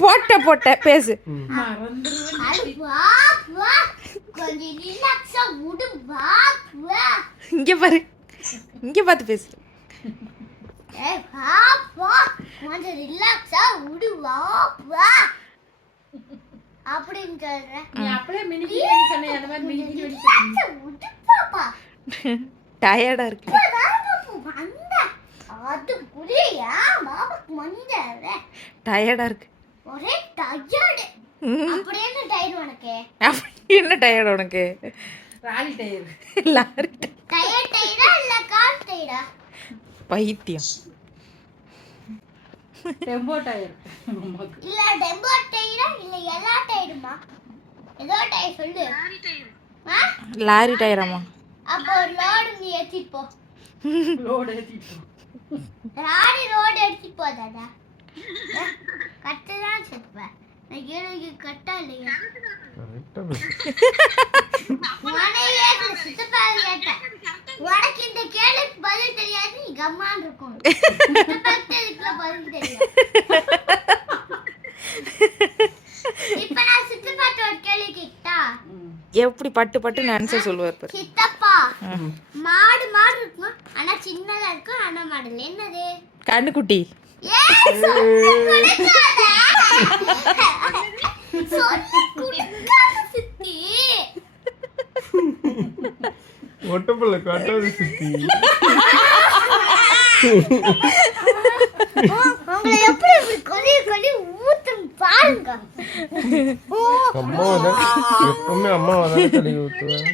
போட்ட பேசு. இங்க பாரு, இங்க பார்த்து பேசு. அப்படின்னு சொல்றேன். டயர்டா இருக்கு. டயர்டா இருக்கு. ஒரே டயர்டு. அப்படியே டயர்டு உனக்கு. என்ன டயர்டு உனக்கு? Lorry tyre. லாரி டயர் டயரா இல்ல கார் டயரா? பைத்தியம். Tempo tyre. இல்ல டெம்போ டயரா இல்ல எல்லா டயருமா? ஏதோ டயர் சொல்லு. Lorry tyre. லாரி டயராமா? அப்போ லோடு நீ ஏத்திட்டு போ. லோடு ஏத்திட்டு போ. லாரி ரோடு ஏத்திட்டு போதாடா. கட்டதான் செப்ப. நான் கேளுங்க கட்டா இல்லையா? கரெக்ட்டா மனையே சித்தப்பா கேட்ட. உனக்கு இந்த கேளுக்கு பதில் தெரியாது, நீ கம்மான் இருக்கும். சித்தப்பாக்கு இதுக்கு பதில் தெரியும். இப்ப நான் சித்தப்பாட்ட ஒரு கேள்வி கேட்டா எப்படி பட்டு பட்டுன்னு ஆன்சர் சொல்லுவார் பாரு. சித்தப்பா மாடு மாடு இருக்கும் ஆனா சின்னதா இருக்கும் ஆனா மாடல் என்னது? கண்ணுக்குட்டி. ஒட்டப்பல்ல காட்டாது சித்தி. உங்களை எப்படி இப்படி கொலி கொலி ஊத்தும் பாருங்க. எப்பவுமே அம்மாவை தான் கழுவி ஊத்துவேன்.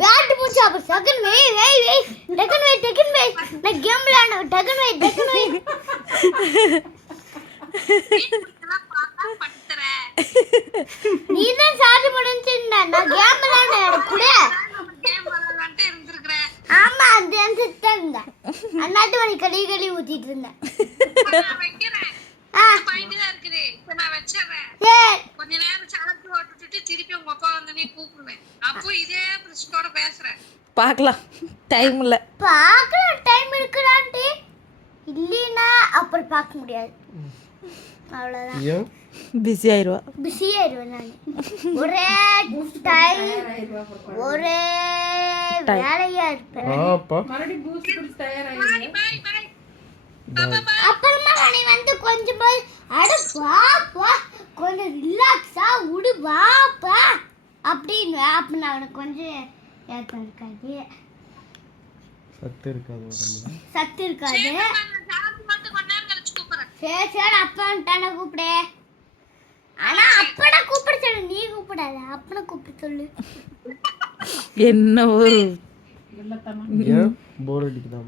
பேட்டரி முடிச்சு அப்ப செகண்ட் வெய் டெக்கன் வெய் நான் கேம் விளையாட டெக்கன் வெய் நீ தான் சார்ஜ் முடிஞ்சிருந்தா நான் கேம் விளையாட கூட ஆமா அந்த அன்சிட்டா இருந்தா அண்ணாட்டு வரை கழுவி ஊத்திட்டு இருந்தேன். கொஞ்ச நேரம் சார்ஜ் போட்டுட்டு திருப்பி உங்க அப்பா வந்து கூப்பிடுவேன். அப்போ இதே பிரச்சனோட பேசுறேன். பார்க்கலாம், டைம் இல்ல. பார்க்கலாம் டைம் இருக்குடான்டி. இல்லைனா அப்புறம் பார்க்க முடியாது. அவ்வளவுதான். ஏன் பிஸி ஆயிருவா. பிஸி ஆயிருவேன் நான். ஒரே டைம் ஒரே வேலையா இருப்பேன். மறுபடியும் பூஸ்ட் குடிச்சு தயாராகிடுங்க. அப்புறமா நீ வந்து கொஞ்சம் போய் அட பாப்பா கொஞ்சம் ரிலாக்ஸா விடு பாப்பா அப்படின்னு அப்ப நான் அவனுக்கு கொஞ்சம் ஏற்றம் இருக்காது, சத்து இருக்காது. சரி அப்பன்ட்டான கூப்பிடு. ஆனா அப்பனை கூப்பிட சொல்லு, நீ கூப்பிடாத அப்பனை கூப்பிட சொல்லு. என்ன ஒரு போர் அடிக்குதா?